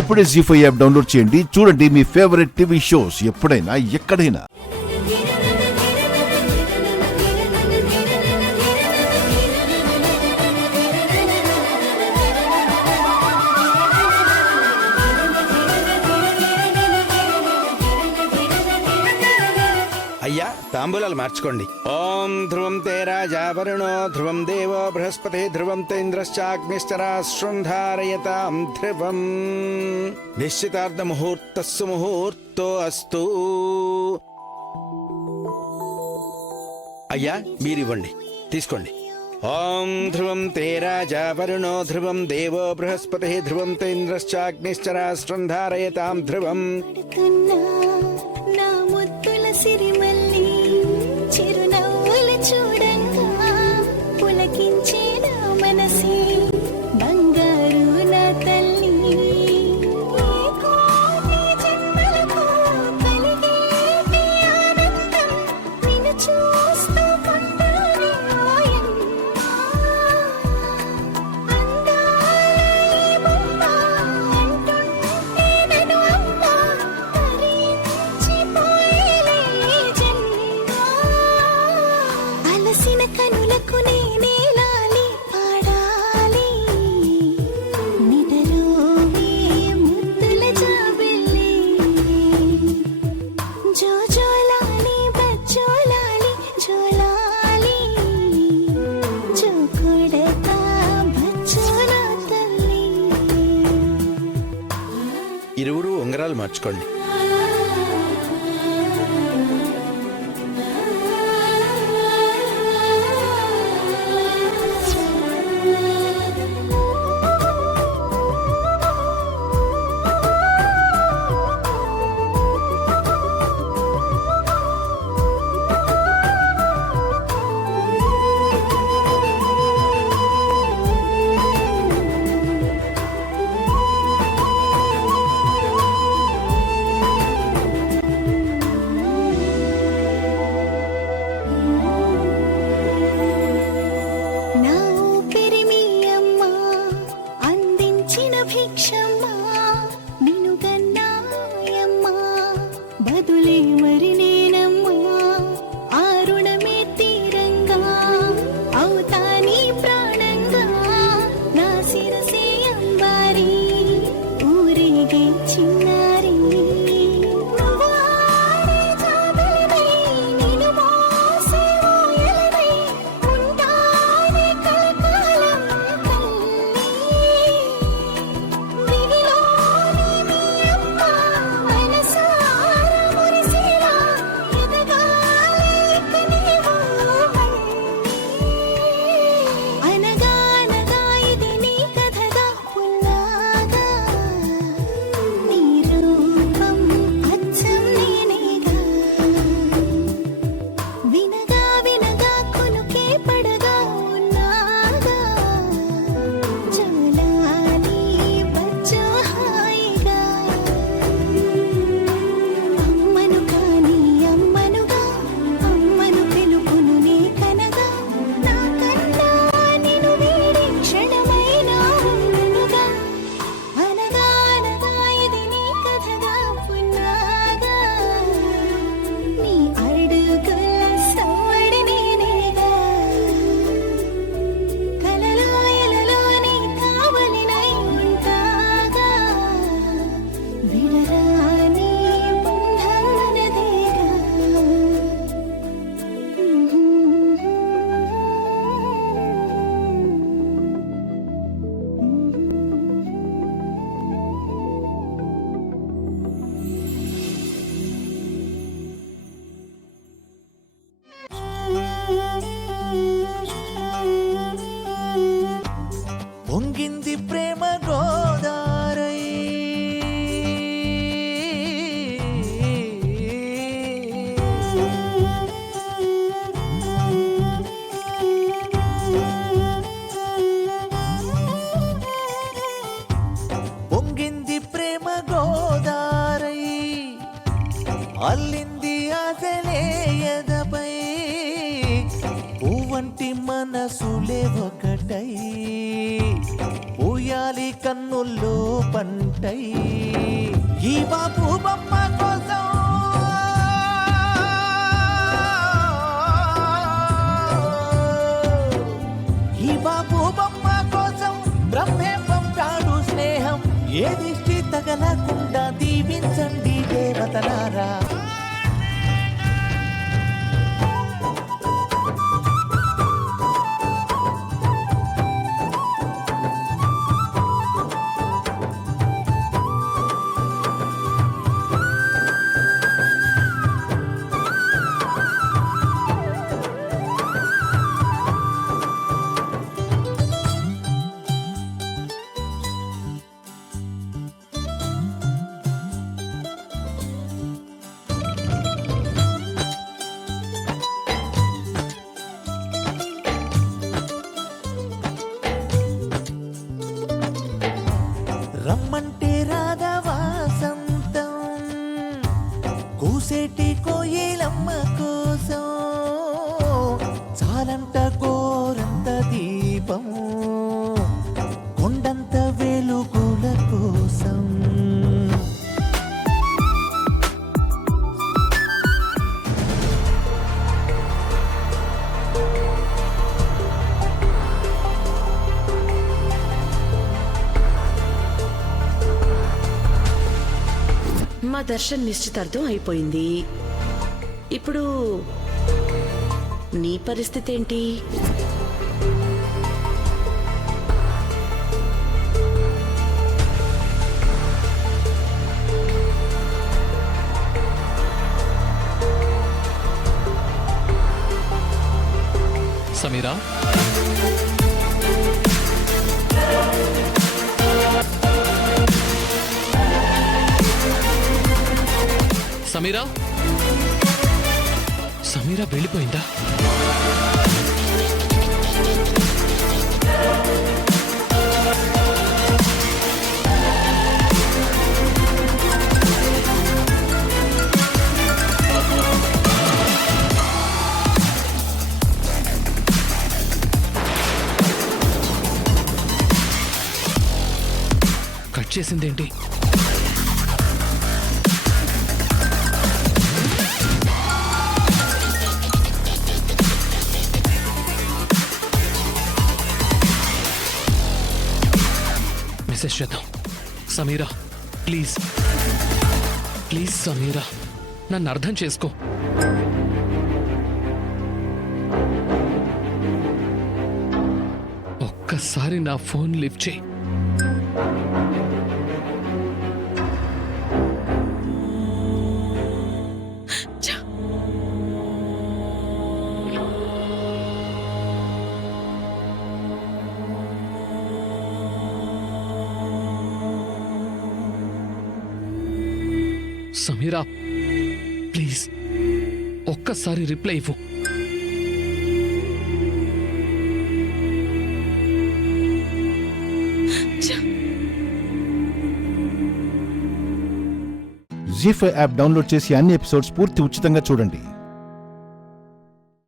ఇప్పుడే జీ5 app download చేయండి. చూడండి మీ ఫేవరెట్ టీవీ షోస్ ఎప్పుడైనా ఎక్కడైనా. అయ్యా తాంబూలాలు మార్చుకోండి. ఓం ధ్రువం తే రాజా వరుణో ధ్రువం దేవో బృహస్పతి ధ్రువం తేంద్రశ్చాగ్నిశ్చరాశ్వం ధారయతాం ధ్రువం. నిశ్చితార్థ ముహూర్తస్సు ముహూర్తో అస్తు. అయ్యా మీరివ్వండి, తీసుకోండి. ఓం ధ్రువం తే రాజా వరుణో ధ్రువం దేవో బృహస్పతి ధ్రువం తేంద్రశ్చాగ్నిశ్చరాశ్వం ధారయతాం ధ్రువం. సిరిమల్లి చిరునవ్వులు చూడంగా పులకించే నా మనసే బంగారు నా తల్లి. జన్మలకు కలిగేటి ఆనందం నిన్ను చూస్తూ ఉంటానే ఓయమ్మా. అందాల ఈ బొమ్మ అంటుంటే నన్ను అమ్మ తరించిపోయేలే జన్మ. అలసిన కనులకు నేనే లాలి పాడాలి నిదలోవే ముద్దుల జాబిల్లి. జోజోలాలి బజ్జోలాలి జోలాలి జోకొడతా బజ్జోలా తల్లి. ఇరువురు ఉంగరాలు మార్చుకోండి. నా ఊపిరి మీ అమ్మ అందించిన భిక్షమ్మా నిన్ను గన్నాయమ్మా బదులే మరి నేనమ్మా ఆ రుణమే తీరంగా అవుతా నీ ప్రాణంగా నా శిరసే అంబారి ఊరేగే చిన్నారి. నువ్వు ఆడే జాబిలినై నిన్ను మోసే ఊయలనై ఉంటానే కలకాలం తల్లి. దివిలోని మీ అమ్మ మనసారా మురిసేలా ఎదగాలి ఇక నీవు మళ్ళీ. అనగానగా ఇది నీ కథగా పుల్లాగా నీ రూపం అచ్చం నేనేగా. వినగా వినగా కొనుకే పడగా ఉన్నాగా జోలాలి బజ్జో హాయిగా. అమ్మను కాని అమ్మనుగా అమ్మను పిలుపును నీ కనగా నా కన్నా నిన్ను వీడి క్షణమైనా ఉండనుగా. అనగానగా ఇది నీ కథగా పున్నాగా నీ అడుగుల సవ్వడి నేనేగా. కలలో ఎలలో నీ కావలినై ఉంటాగా విడరాని బంధం మనదేగా. పొంగింది ప్రేమ గోదారై పొంగింది ప్రేమ గోదారై అల్లింది ఆశలే ఎదపై పువ్వంటి మనసులే ఒకటై కురియాలి కన్నుల్లో పంటై ఈ బాపు బొమ్మ కోసం ఈ బాపు బొమ్మ కోసం బ్రహ్మే పంపాడు స్నేహం ఏ దిష్టి తగలకుండా దీవించండి దేవతలారా రమ్మంటే రాధవాసంతం కూసేటి కోయిలమ్మ కోసం చాలంట కోరంత దీపం కొండంత వెలుగుల కోసం మా దర్శన్ నిశ్చితార్థం అయిపోయింది. ఇప్పుడు నీ పరిస్థితి ఏంటి? సమీరా, సమీరా, సమీరా వెళ్ళిపోయిందా? కట్ చేసిందేంటి? మెసేజ్ చేద్దాం. సమీరా ప్లీజ్ ప్లీజ్ సమీరా, నన్ను అర్థం చేసుకో. ఒక్కసారి నా ఫోన్ లిఫ్ట్ చేయి. సమీరా ప్లీజ్ ఒక్కసారి రిప్లై ఇవ్వు. జీ5 యాప్ డౌన్లోడ్ చేసి అన్ని ఎపిసోడ్స్ పూర్తి ఉచితంగా చూడండి.